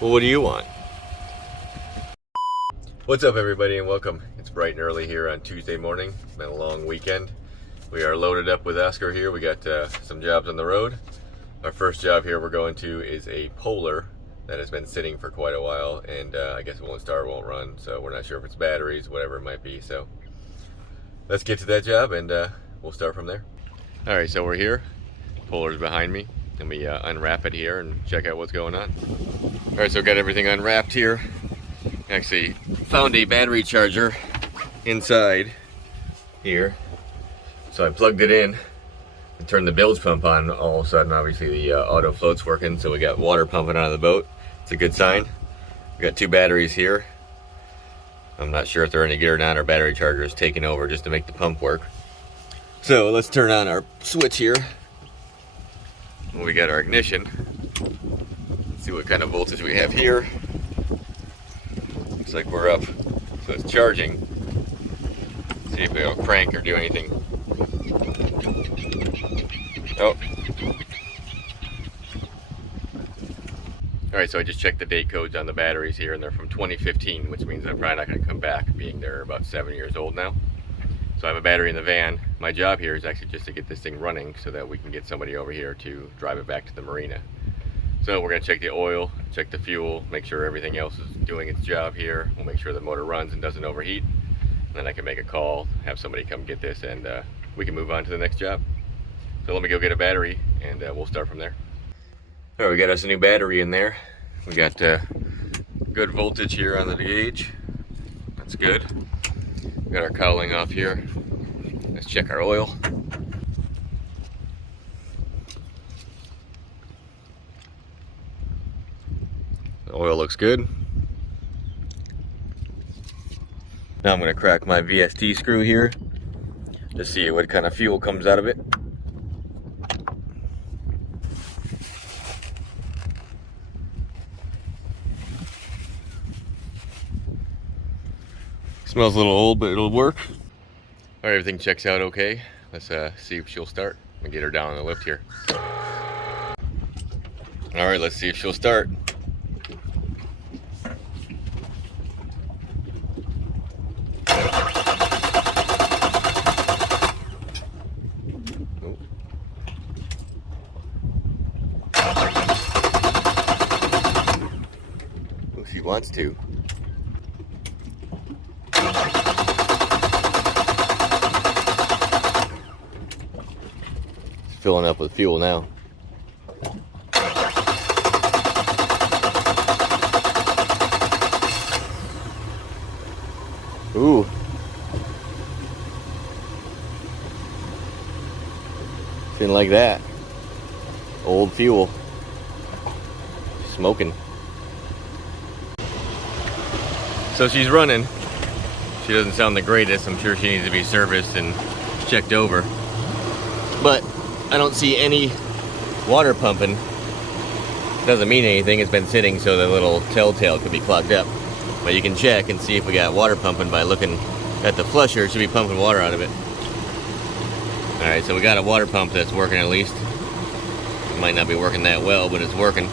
Well, what do you want? What's up, everybody, and welcome. It's bright and early here on Tuesday morning. It's been a long weekend. We are loaded up with Oscar here. We got some jobs on the road. Our first job here we're going to is a Polar that has been sitting for quite a while, and I guess it won't start, won't run, so we're not sure if it's batteries, whatever it might be. So let's get to that job, and we'll start from there. All right, so we're here. Polar's behind me. Let me unwrap it here and check out what's going on. All right, so got everything unwrapped here. Actually found a battery charger inside here. So I plugged it in and turned the bilge pump on. All of a sudden, obviously the auto float's working, so we got water pumping out of the boat. It's a good sign. We got two batteries here. I'm not sure if they're any good or not. Our battery charger is taking over just to make the pump work. So let's turn on our switch here. We got our ignition. Let's see what kind of voltage we have here. Looks like we're up, so it's charging. See if it'll crank or do anything. Oh. Alright, so I just checked the date codes on the batteries here, and they're from 2015, which means they're probably not going to come back, being they're about 7 years old now. So I have a battery in the van. My job here is actually just to get this thing running so that we can get somebody over here to drive it back to the marina. So we're going to check the oil, check the fuel, make sure everything else is doing its job here. We'll make sure the motor runs and doesn't overheat. And then I can make a call, have somebody come get this, and we can move on to the next job. So let me go get a battery, and we'll start from there. All right, we got us a new battery in there. We got good voltage here on the gauge. That's good. We got our cowling off here. Let's check our oil. The oil looks good. Now I'm going to crack my VST screw here to see what kind of fuel comes out of it. Smells a little old, but it'll work. All right, everything checks out okay. Let's see if she'll start and get her down on the lift here. All right, let's see if she'll start. Oh, she wants to. Filling up with fuel now. Ooh. Didn't like that. Old fuel. Smoking. So she's running. She doesn't sound the greatest. I'm sure she needs to be serviced and checked over. But I don't see any water pumping. Doesn't mean anything. It's been sitting, so the little telltale could be clogged up. But you can check and see if we got water pumping by looking at the flusher. It should be pumping water out of it. Alright, so we got a water pump that's working at least. It might not be working that well, but it's working.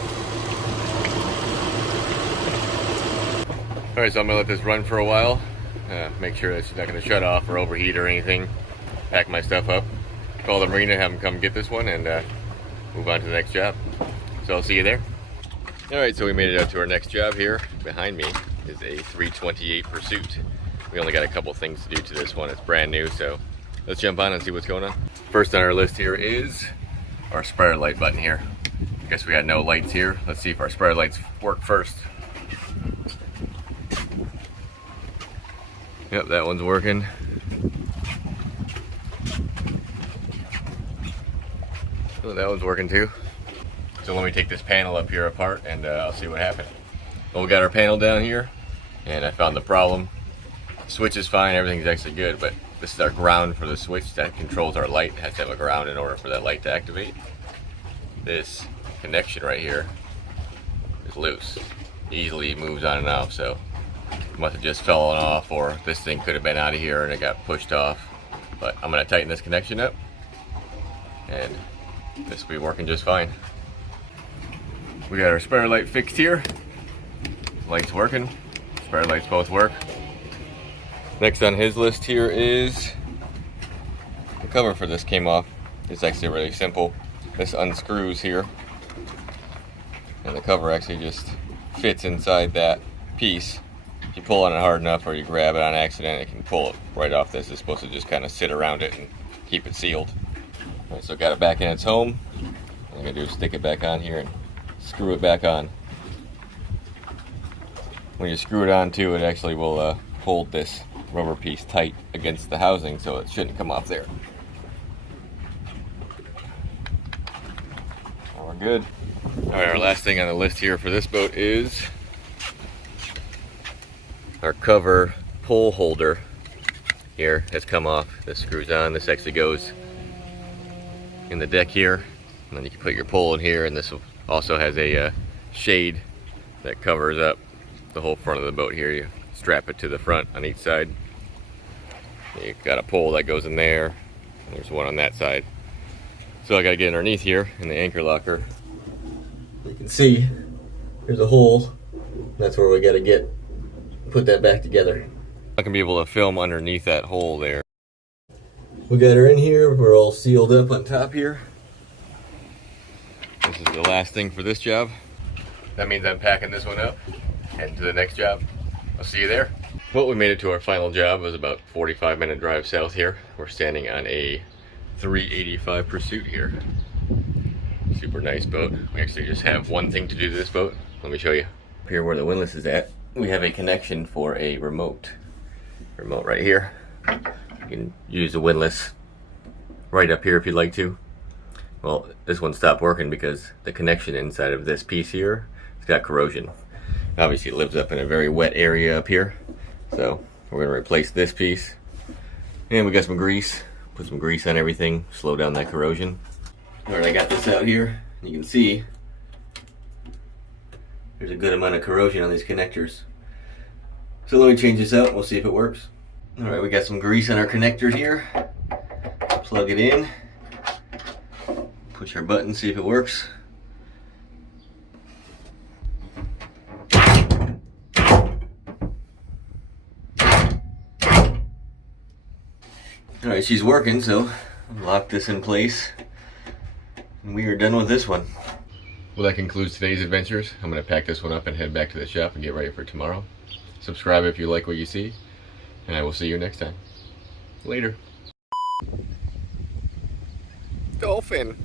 Alright, so I'm going to let this run for a while. Make sure that she's not going to shut off or overheat or anything. Pack my stuff up. Call the marina, have them come get this one, and move on to the next job. So I'll see you there. Alright, so we made it out to our next job here. Behind me is a 328 Pursuit. We only got a couple things to do to this one. It's brand new, so let's jump on and see what's going on. First on our list here is our spreader light button here. I guess we got no lights here. Let's see if our spreader lights work first. Yep, that one's working. Oh, that one's working too. So let me take this panel up here apart, and I'll see what happened. Well, we got our panel down here, and I found the problem. The switch is fine, everything's actually good, but this is our ground for the switch that controls our light. It has to have a ground in order for that light to activate. This connection right here is loose. Easily moves on and off, so it must have just fallen off, or this thing could have been out of here and it got pushed off. But I'm going to tighten this connection up, and this will be working just fine. We got our spreader light fixed here. Lights working. Spare lights both work. Next on his list here is the cover for this came off. It's actually really simple. This unscrews here, and the cover actually just fits inside that piece. If you pull on it hard enough or you grab it on accident, it can pull it right off this. It's supposed to just kind of sit around it and keep it sealed. All right, so got it back in its home. What I'm gonna do is stick it back on here and screw it back on. When you screw it on too, it actually will hold this rubber piece tight against the housing, so it shouldn't come off there. We're good. All right, our last thing on the list here for this boat is our cover pole holder here has come off. This screws on. This actually goes in the deck here, and then you can put your pole in here, and this also has a shade that covers up the whole front of the boat here. You strap it to the front on each side. You've got a pole that goes in there, and there's one on that side. So I gotta get underneath here in the anchor locker. You can see there's a hole. That's where we gotta put that back together. I can be able to film underneath that hole there. We got her in here. We're all sealed up on top here. This is the last thing for this job. That means I'm packing this one up, heading to the next job. I'll see you there. Well, we made it to our final job. It was about 45-minute drive south here. We're standing on a 385 Pursuit here. Super nice boat. We actually just have one thing to do to this boat. Let me show you. Up here where the windlass is at, we have a connection for a remote. Remote right here. You can use the windlass right up here if you'd like to. Well, this one stopped working because the connection inside of this piece here has got corrosion. Obviously it lives up in a very wet area up here. So we're gonna replace this piece. And we got some grease. Put some grease on everything, slow down that corrosion. All right, I got this out here. You can see there's a good amount of corrosion on these connectors. So let me change this out and we'll see if it works. All right, we got some grease on our connector here. Plug it in. Push our button, see if it works. All right, she's working, so lock this in place. And we are done with this one. Well, that concludes today's adventures. I'm gonna pack this one up and head back to the shop and get ready for tomorrow. Subscribe if you like what you see, and I will see you next time. Later. Dolphin.